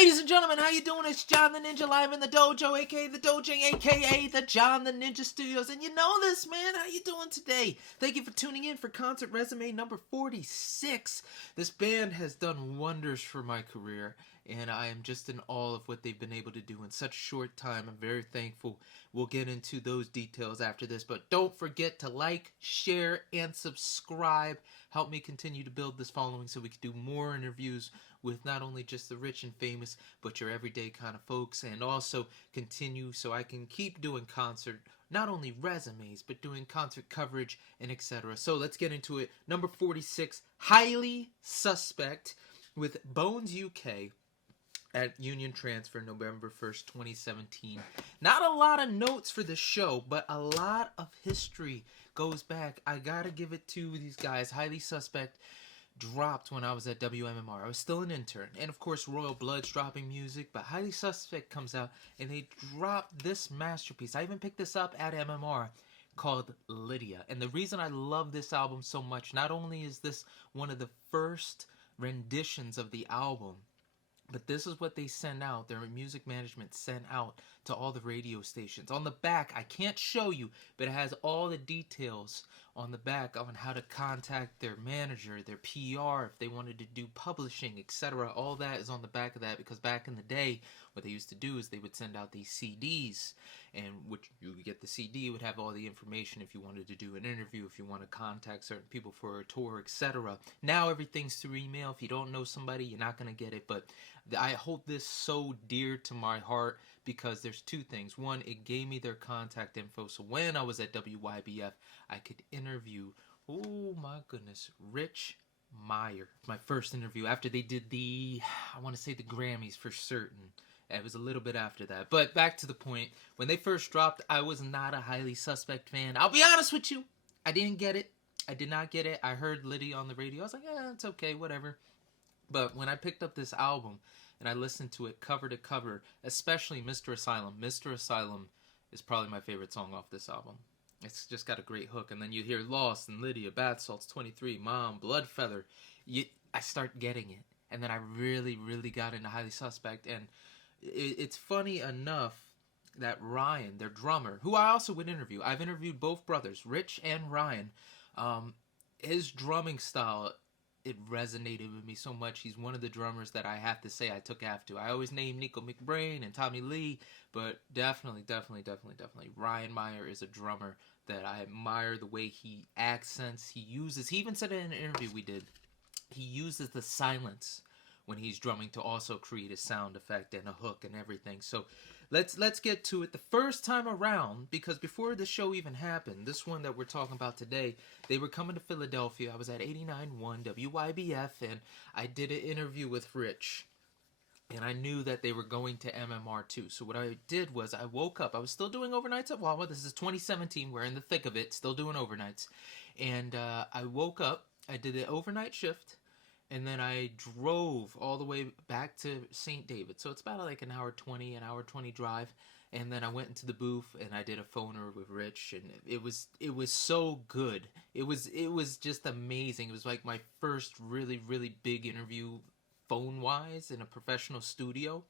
Ladies and gentlemen, how you doing? It's John the Ninja live in the dojo, aka the Dojo, aka the John the Ninja Studios. And you know this, man. How you doing today? Thank you for tuning in for concert resume number 46. This band has done wonders for my career, and I am just in awe of what they've been able to do in such a short time. I'm very thankful. We'll get into those details after this, but don't forget to like, share, and subscribe. Help me continue to build this following so we can do more interviews with not only just the rich and famous, but your everyday kind of folks, and also continue so I can keep doing concert, not only resumes, but doing concert coverage and etc. So let's get into it. Number 46, Highly Suspect with Bones UK at Union Transfer, November 1st, 2017. Not a lot of notes for the show, but a lot of history goes back. I gotta give it to these guys. Highly Suspect dropped when I was at WMMR. I was still an intern. And of course, Royal Blood's dropping music, but Highly Suspect comes out and they drop this masterpiece. I even picked this up at MMR called Lydia. And the reason I love this album so much, not only is this one of the first renditions of the album, but this is what they sent out, their music management sent out to all the radio stations. On the back, I can't show you, but it has all the details on the back on how to contact their manager, their PR, if they wanted to do publishing, etc. All that is on the back of that, because back in the day, what they used to do is they would send out these CDs, and which you would get the CD, it would have all the information if you wanted to do an interview, if you want to contact certain people for a tour, etc. Now everything's through email. If you don't know somebody, you're not going to get it, but I hold this so dear to my heart because there's two things. One, it gave me their contact info, so when I was at WYBF, I could interview, oh my goodness, Rich Myer. My first interview after they did the, I want to say the Grammys for certain. It was a little bit after that. But back to the point, when they first dropped, I was not a Highly Suspect fan. I'll be honest with you. I didn't get it. I did not get it. I heard Lydia on the radio. I was like, it's okay, whatever. But when I picked up this album and I listened to it cover to cover, especially Mr. Asylum. Mr. Asylum is probably my favorite song off this album. It's just got a great hook. And then you hear Lost and Lydia, Bath Salts 23, Mom, BloodFeather. I start getting it. And then I really, really got into Highly Suspect. And it's funny enough that Ryan, their drummer, who I also would interview. I've interviewed both brothers, Rich and Ryan. His drumming style, it resonated with me so much. He's one of the drummers that I have to say I took after. I always name Nico McBrain and Tommy Lee, but definitely Ryan Myer is a drummer that I admire the way he accents, he uses. He even said it in an interview we did. He uses the silence when he's drumming to also create a sound effect and a hook and everything. So let's get to it. The first time around, because before the show even happened, this one that we're talking about today, they were coming to Philadelphia. I was at 89.1 WYBF, and I did an interview with Rich. And I knew that they were going to MMR too. So what I did was I woke up. I was still doing overnights at Wawa. This is 2017. We're in the thick of it. Still doing overnights. And I woke up. I did the overnight shift. And then I drove all the way back to St. David. So it's about like an hour 20 drive. And then I went into the booth and I did a phoner with Rich, and it was so good. It was just amazing. It was like my first really, really big interview phone-wise in a professional studio.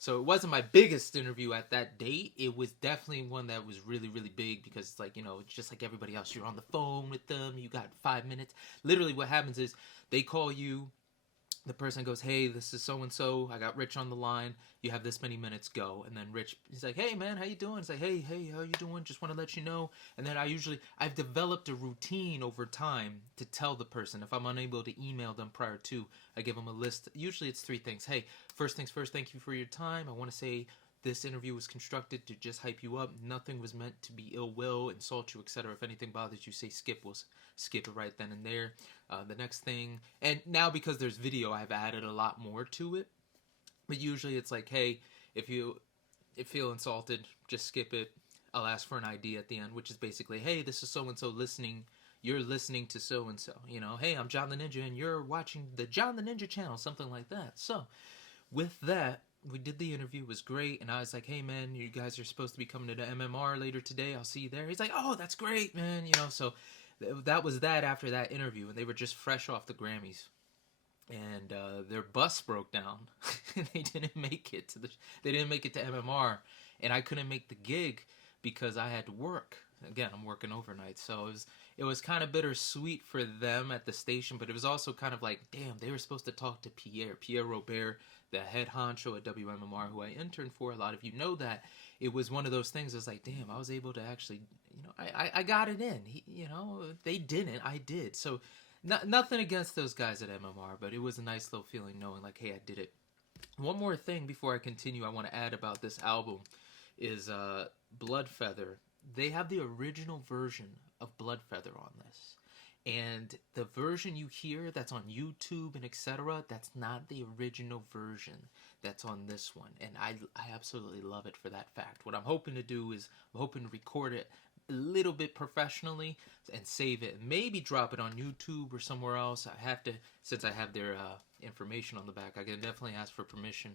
So it wasn't my biggest interview at that date. It was definitely one that was really, really big because it's like, it's just like everybody else. You're on the phone with them. You got 5 minutes. Literally what happens is they call you. The person goes, hey, this is so-and-so. I got Rich on the line. You have this many minutes, go. And then Rich, he's like, hey, man, how you doing? It's like, hey, how you doing? Just want to let you know. And then I've developed a routine over time to tell the person. If I'm unable to email them prior to, I give them a list. Usually it's 3 things. Hey, first things first, thank you for your time. I want to say this interview was constructed to just hype you up. Nothing was meant to be ill will, insult you, etc. If anything bothers you, say skip. We'll skip it right then and there. The next thing, and now because there's video, I've added a lot more to it. But usually it's like, hey, if you feel insulted, just skip it. I'll ask for an ID at the end, which is basically, hey, this is so-and-so listening. You're listening to so-and-so. Hey, I'm John the Ninja, and you're watching the John the Ninja channel, something like that. So with that, we did the interview. It was great. And I was like, hey, man, you guys are supposed to be coming to the MMR later today. I'll see you there. He's like, oh, that's great, man. So that was that after that interview. And they were just fresh off the Grammys. and their bus broke down. They didn't make it to MMR, and I couldn't make the gig because I had to work. Again, I'm working overnight, so it was kind of bittersweet for them at the station, but it was also kind of like, damn, they were supposed to talk to Pierre Robert, the head honcho at WMMR, who I interned for. A lot of you know that. It was one of those things. It's like, damn, I was able to actually, I got it in. They didn't, I did. So nothing against those guys at MMR, but it was a nice little feeling knowing like, hey, I did it. One more thing before I continue, I want to add about this album is BloodFeather. They have the original version of BloodFeather on this. And the version you hear that's on YouTube and etc., that's not the original version that's on this one. And I absolutely love it for that fact. What I'm hoping to do is I'm hoping to record it a little bit professionally and save it. Maybe drop it on YouTube or somewhere else. I have to, since I have their information on the back, I can definitely ask for permission.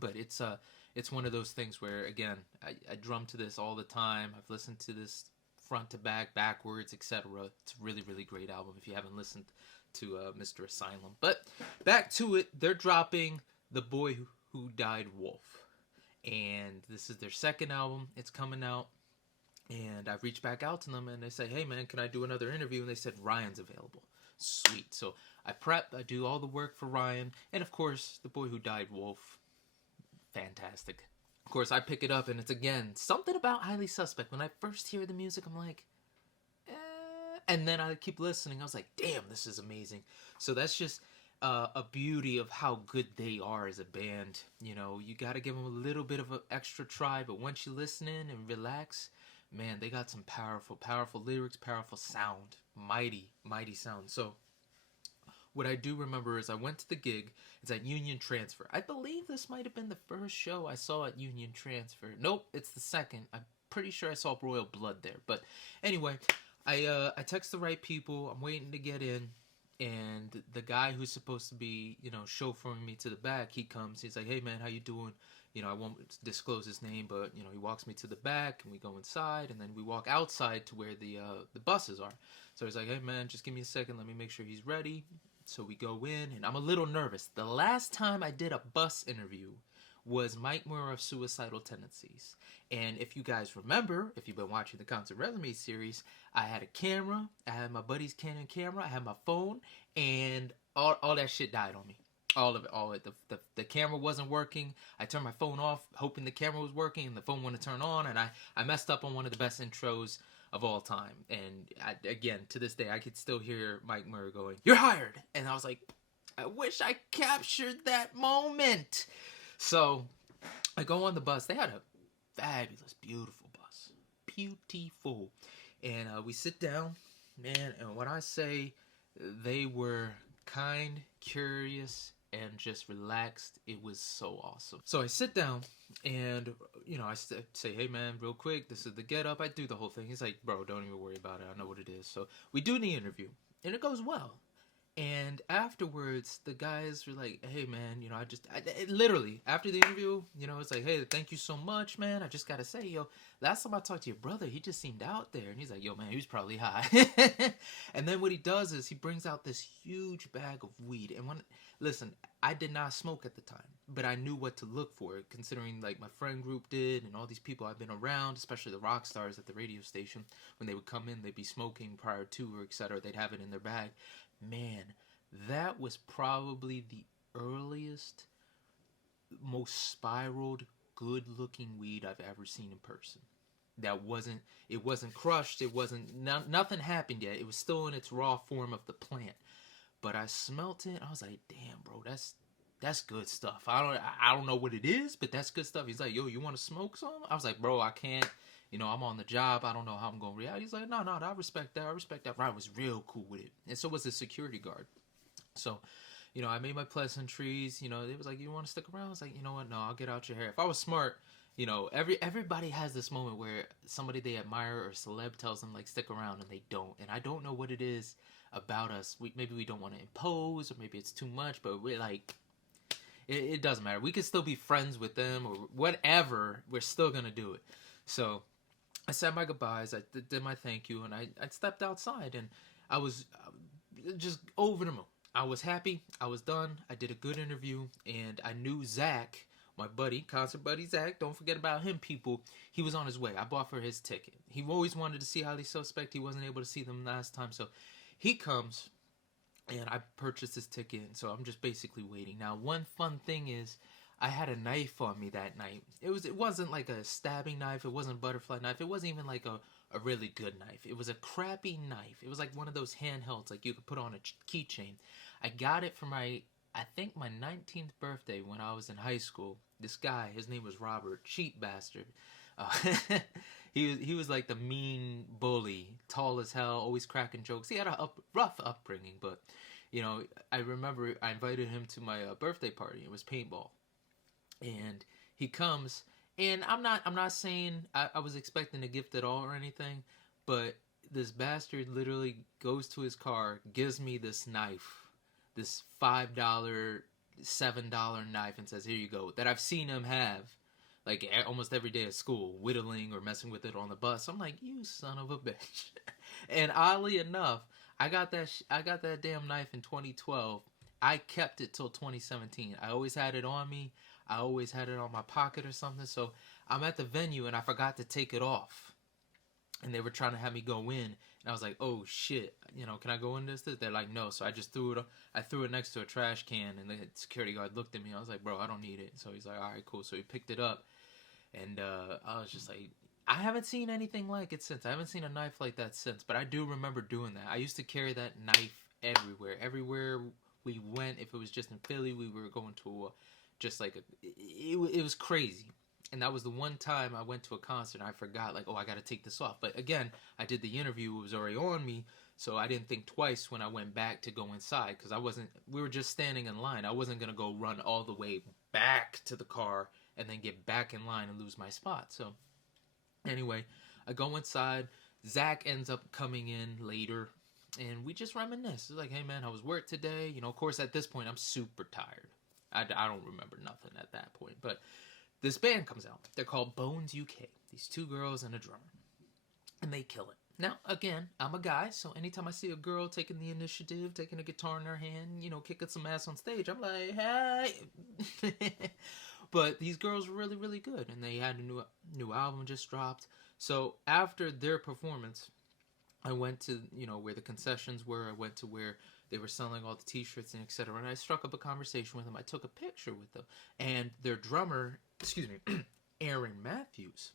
But it's one of those things where, again, I drum to this all the time. I've listened to this front to back, backwards, etc. It's a really, really great album if you haven't listened to Mr. Asylum. But back to it, they're dropping The Boy Who Died Wolf. And this is their second album. It's coming out. And I reached back out to them and they say, hey man, can I do another interview? And they said, Ryan's available. Sweet. So I prep, I do all the work for Ryan. And of course, The Boy Who Died Wolf. Fantastic. Of course, I pick it up, and it's, again, something about Highly Suspect. When I first hear the music, I'm like, and then I keep listening. I was like, damn, this is amazing. So that's just a beauty of how good they are as a band. You got to give them a little bit of an extra try, but once you listen in and relax, man, they got some powerful, powerful lyrics, powerful sound. Mighty, mighty sound. So what I do remember is I went to the gig. It's at Union Transfer. I believe this might have been the first show I saw at Union Transfer. Nope, it's the second. I'm pretty sure I saw Royal Blood there. But anyway, I text the right people. I'm waiting to get in. And the guy who's supposed to be, chauffeuring me to the back, he comes. He's like, hey, man, how you doing? I won't disclose his name, but, he walks me to the back, and we go inside, and then we walk outside to where the buses are. So he's like, hey, man, just give me a second. Let me make sure he's ready. So we go in, and I'm a little nervous. The last time I did a bus interview was Mike Myer of Suicidal Tendencies. And if you guys remember, if you've been watching the Concert Resume series, I had a camera, I had my buddy's Canon camera, I had my phone, and all that shit died on me. All of it. The camera wasn't working. I turned my phone off, hoping the camera was working, and the phone wouldn't turn on, and I messed up on one of the best intros of all time. And again, to this day, I could still hear Mike Myer going, "You're hired!" And I was like, I wish I captured that moment. So I go on the bus. They had a fabulous, beautiful bus. Beautiful. And we sit down, man, and when I say they were kind, curious, and just relaxed, it was so awesome. So I sit down, and, I say, hey, man, real quick, this is the get-up. I do the whole thing. He's like, bro, don't even worry about it. I know what it is. So we do the interview, and it goes well. And afterwards, the guys were like, hey, man, literally, after the interview, it's like, hey, thank you so much, man. I just got to say, last time I talked to your brother, he just seemed out there. And he's like, yo, man, he was probably high. And then what he does is he brings out this huge bag of weed. And listen, I did not smoke at the time, but I knew what to look for, considering like my friend group did and all these people I've been around, especially the rock stars at the radio station. When they would come in, they'd be smoking prior to or etc. They'd have it in their bag. Man, that was probably the earliest, most spiraled, good-looking weed I've ever seen in person. It wasn't crushed, nothing happened yet. It was still in its raw form of the plant. But I smelt it, I was like, damn, bro, that's good stuff. I don't know what it is, but that's good stuff. He's like, yo, you want to smoke some? I was like, bro, I can't. I'm on the job. I don't know how I'm going to react. He's like, no, I respect that. Ryan was real cool with it. And so was the security guard. So, I made my pleasantries. It was like, you want to stick around? I was like, you know what? No, I'll get out your hair. If I was smart, everybody has this moment where somebody they admire or celeb tells them, like, stick around, and they don't. And I don't know what it is about us. Maybe we don't want to impose, or maybe it's too much, but we're like, it doesn't matter. We could still be friends with them or whatever. We're still going to do it. So I said my goodbyes, I did my thank you, and I stepped outside, and I was just over the moon. I was happy. I was done. I did a good interview, and I knew Zack, my buddy, concert buddy Zack. Don't forget about him, people. He was on his way. I bought for his ticket. He always wanted to see Highly Suspect. He wasn't able to see them last time, so he comes, and I purchased his ticket. And so I'm just basically waiting. Now, one fun thing is, I had a knife on me that night. It wasn't like a stabbing knife. It wasn't a butterfly knife. It wasn't even like a really good knife. It was a crappy knife. It was like one of those handhelds like you could put on a keychain. I got it for I think my 19th birthday when I was in high school. This guy, his name was Robert, cheap bastard. He was like the mean bully, tall as hell, always cracking jokes. He had a rough upbringing, but I remember I invited him to my birthday party. It was paintball. And he comes, and I'm not saying I was expecting a gift at all or anything, but this bastard literally goes to his car, gives me this knife, this $5, $7 knife, and says, "Here you go," that I've seen him have, like almost every day at school, whittling or messing with it on the bus. I'm like, you son of a bitch. And oddly enough, I got that damn knife in 2012. I kept it till 2017. I always had it on me. I always had it on my pocket or something. So I'm at the venue and I forgot to take it off. And they were trying to have me go in. And I was like, oh shit, can I go in this? They're like, no. So I just threw it next to a trash can, and the security guard looked at me. I was like, bro, I don't need it. So he's like, all right, cool. So he picked it up. And I was just like, I haven't seen anything like it since. I haven't seen a knife like that since. But I do remember doing that. I used to carry that knife everywhere. Everywhere we went, if it was just in Philly, we were going to it was crazy. And that was the one time I went to a concert and I forgot, like, oh, I got to take this off. But again, I did the interview. It was already on me. So I didn't think twice when I went back to go inside, because we were just standing in line. I wasn't going to go run all the way back to the car and then get back in line and lose my spot. So anyway, I go inside. Zack ends up coming in later, and we just reminisce. It's like, hey man, how was work today? Of course, at this point, I'm super tired. I don't remember nothing at that point. But this band comes out. They're called Bones UK. These two girls and a drummer. And they kill it. Now, again, I'm a guy, so anytime I see a girl taking the initiative, taking a guitar in her hand, kicking some ass on stage, I'm like, hey. But these girls were really, really good. And they had a new album just dropped. So after their performance, I went to, where the concessions were. I went to where they were selling all the t-shirts and etc. And I struck up a conversation with them. I took a picture with them. And their drummer, Aaron Matthews,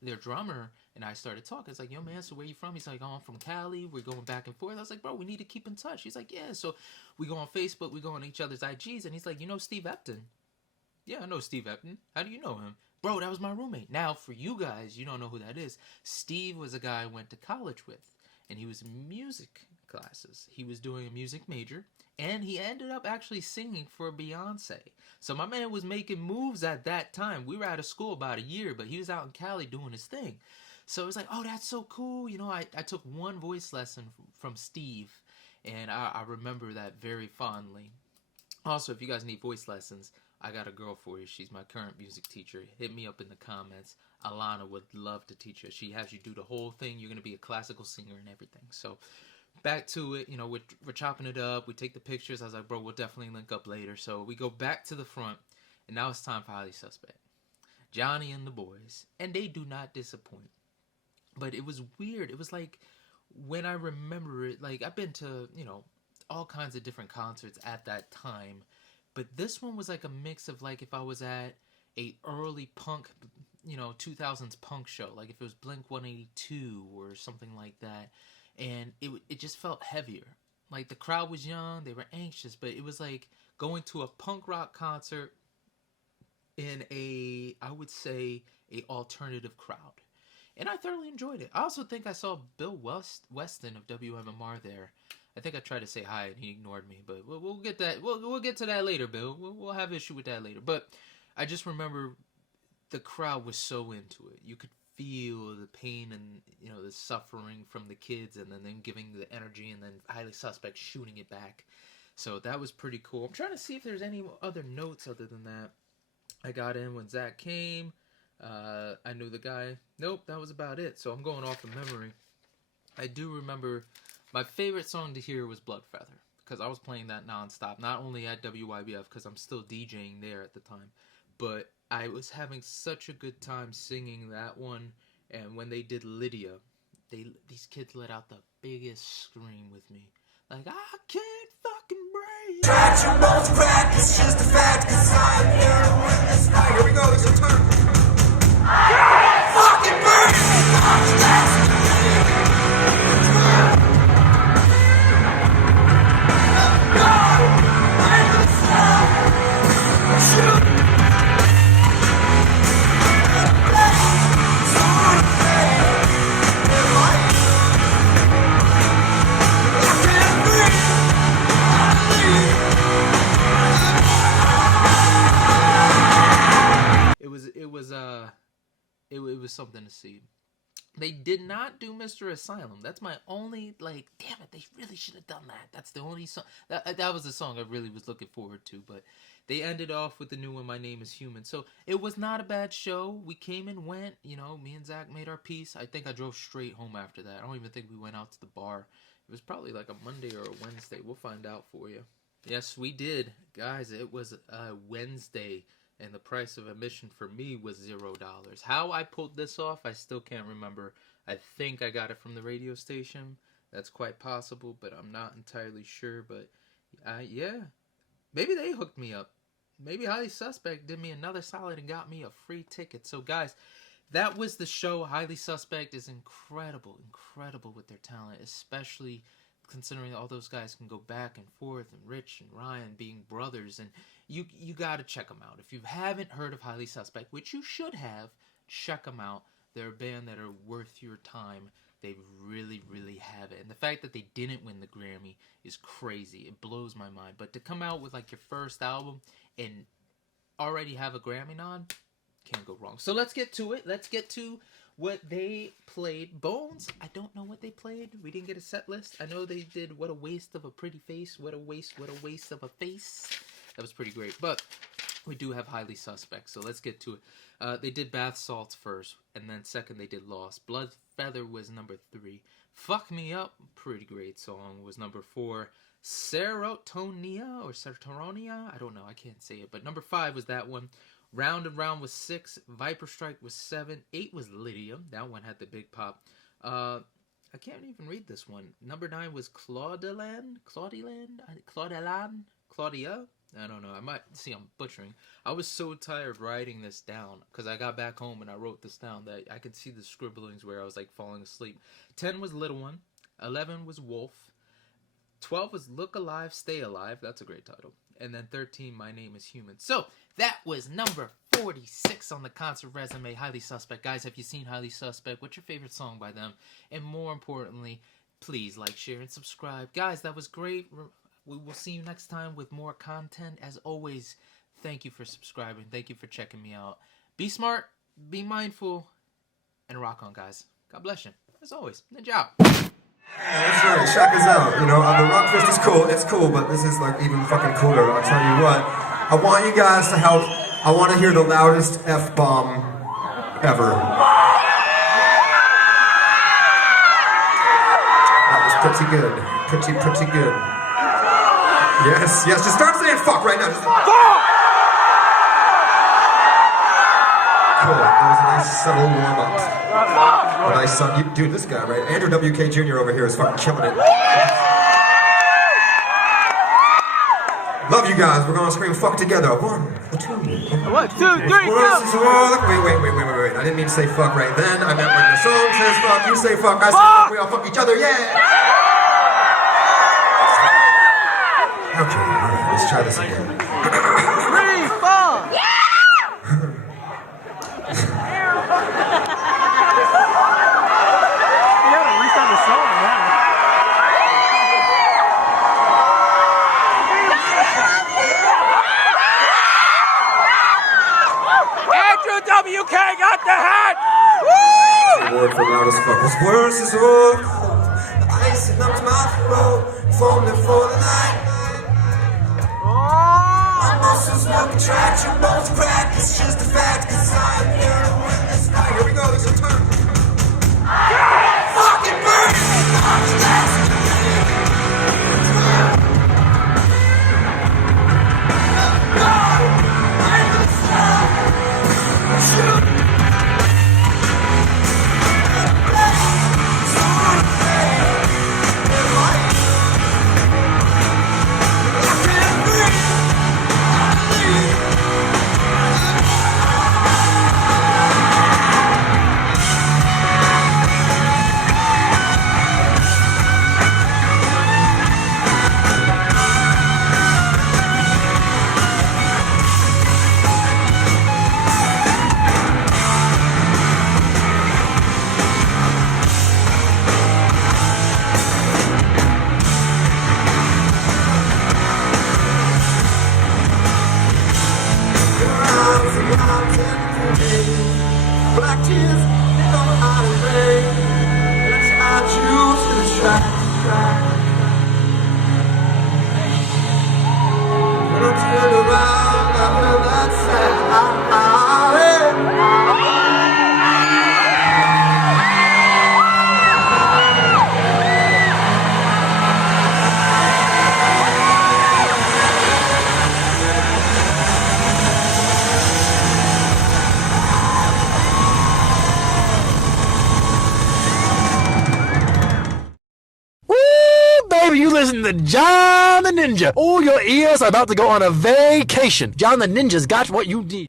their drummer and I started talking. It's like, yo man, so where you from? He's like, oh, I'm from Cali. We're going back and forth. I was like, bro, we need to keep in touch. He's like, yeah. So we go on Facebook. We go on each other's IGs. And he's like, Steve Epton? Yeah, I know Steve Epton. How do you know him? Bro, that was my roommate. Now, for you guys, you don't know who that is. Steve was a guy I went to college with. And he was in music classes. He was doing a music major. And he ended up actually singing for Beyonce. So my man was making moves at that time. We were out of school about a year, but he was out in Cali doing his thing. So it was like, oh, that's so cool. I took one voice lesson from Steve. And I remember that very fondly. Also, if you guys need voice lessons, I got a girl for you. She's my current music teacher. Hit me up in the comments. Alana would love to teach you. She has you do the whole thing. You're going to be a classical singer and everything. So back to it. We're chopping it up. We take the pictures. I was like, bro, we'll definitely link up later. So we go back to the front. And now it's time for Highly Suspect. Johnny and the boys. And they do not disappoint. But it was weird. It was like, when I remember it, like, I've been to, all kinds of different concerts at that time. But this one was like a mix of, like, if I was at a early punk, 2000s punk show. Like if it was Blink-182 or something like that. And it just felt heavier. Like the crowd was young, they were anxious. But it was like going to a punk rock concert in I would say, a alternative crowd. And I thoroughly enjoyed it. I also think I saw Bill Weston of WMMR there. I think I tried to say hi and he ignored me, but we'll get that. We'll get to that later, Bill. We'll have issue with that later. But I just remember the crowd was so into it. You could feel the pain and the suffering from the kids, and then them giving the energy, and then Highly Suspect shooting it back. So that was pretty cool. I'm trying to see if there's any other notes other than that. I got in when Zack came. I knew the guy. Nope, that was about it. So I'm going off of memory. I do remember my favorite song to hear was BloodFeather, because I was playing that nonstop. Not only at WYBF, because I'm still DJing there at the time, but I was having such a good time singing that one. And when they did Lydia, these kids let out the biggest scream with me. Like, I can't fucking breathe. Try to both crack, it's just a fact, 'cause I'm here to witness. Alright, here we go, it's your turn. I can't fucking breathe. It was something to see. They did not do Mr. Asylum. That's my only, like, damn it, they really should have done that. That's the only song, that was the song I really was looking forward to, but they ended off with the new one, My Name is Human. So it was not a bad show. We came and went, you know, me and Zack made our peace. I think I drove straight home after that. I don't even think we went out to the bar. It was probably like a Monday or a Wednesday. We'll find out for you. Yes, we did. Guys, it was a Wednesday. And the price of admission for me was $0. How I pulled this off, I still can't remember. I think I got it from the radio station. That's quite possible, but I'm not entirely sure. But, yeah. Maybe they hooked me up. Maybe Highly Suspect did me another solid and got me a free ticket. So, guys, that was the show. Highly Suspect is incredible with their talent, especially considering all those guys can go back and forth, and Rich and Ryan being brothers, and you got to check them out. If you haven't heard of Highly Suspect, which you should have, check them out. They're a band that are worth your time. They really, really have it. And the fact that they didn't win the Grammy is crazy. It blows my mind. But to come out with like your first album and already have a Grammy nod, can't go wrong. So let's get to it. Let's get to what they played. Bones, I don't know what they played. We didn't get a set list. I know they did What a Waste of a Pretty Face. What a waste of a face. That was pretty great. But we do have Highly Suspect, so let's get to it. They did Bath Salts first, and then second they did Lost. BloodFeather was number 3. Fuck Me Up, pretty great song, was number 4. Serotonia, or Serotonia, I don't know, I can't say it. But number 5 was that one. Round and Round was 6. Viper Strike was 7. 8 was Lydia. That one had the big pop. I can't even read this one. Number 9 was Claudia. I don't know. I might see I'm butchering. I was so tired writing this down because I got back home and I wrote this down that I could see the scribblings where I was like falling asleep. 10 was Little One. 11 was Wolf. 12 was Look Alive, Stay Alive. That's a great title. And then 13, My Name is Human. So that was number 46 on the concert resume. Highly Suspect. Guys, have you seen Highly Suspect? What's your favorite song by them? And more importantly, please like, share, and subscribe. Guys, that was great. We will see you next time with more content. As always, thank you for subscribing. Thank you for checking me out. Be smart, be mindful, and rock on, guys. God bless you. As always, ninja out. That's right, check us out. You know, the rock fest is cool, it's cool, but this is like even fucking cooler, I'll tell you what. I want you guys to help. I want to hear the loudest F-bomb ever. That was pretty good. Pretty good. Yes, just start saying fuck right now. Just fuck! Cool, that was a nice subtle warm-up. A nice son. Dude, this guy, right? Andrew W.K. Jr. over here is fucking killing it. Love you guys. We're gonna scream fuck together. 1, 2, 3, go! Wait. I didn't mean to say fuck right then. I meant when the song says fuck, you say fuck, I say fuck, we all fuck each other, yeah! Okay, alright, let's try this again. 3, 4! WK got the hat! Woo! Word for loudest fuck. His words is all cold. The ice and up to my throat. Foaming for the night. My muscles won't contract. Your bones crack. It's just a fact. 'Cause I'm here to witness. Alright, here we go. It's your turn. Fucking burn! when I'm tempted. Black tears, they don't hide away. And I choose to try. When I turn around, I hear that sound. Baby, you listen to John the Ninja. Oh, your ears are about to go on a vacation. John the Ninja's got what you need.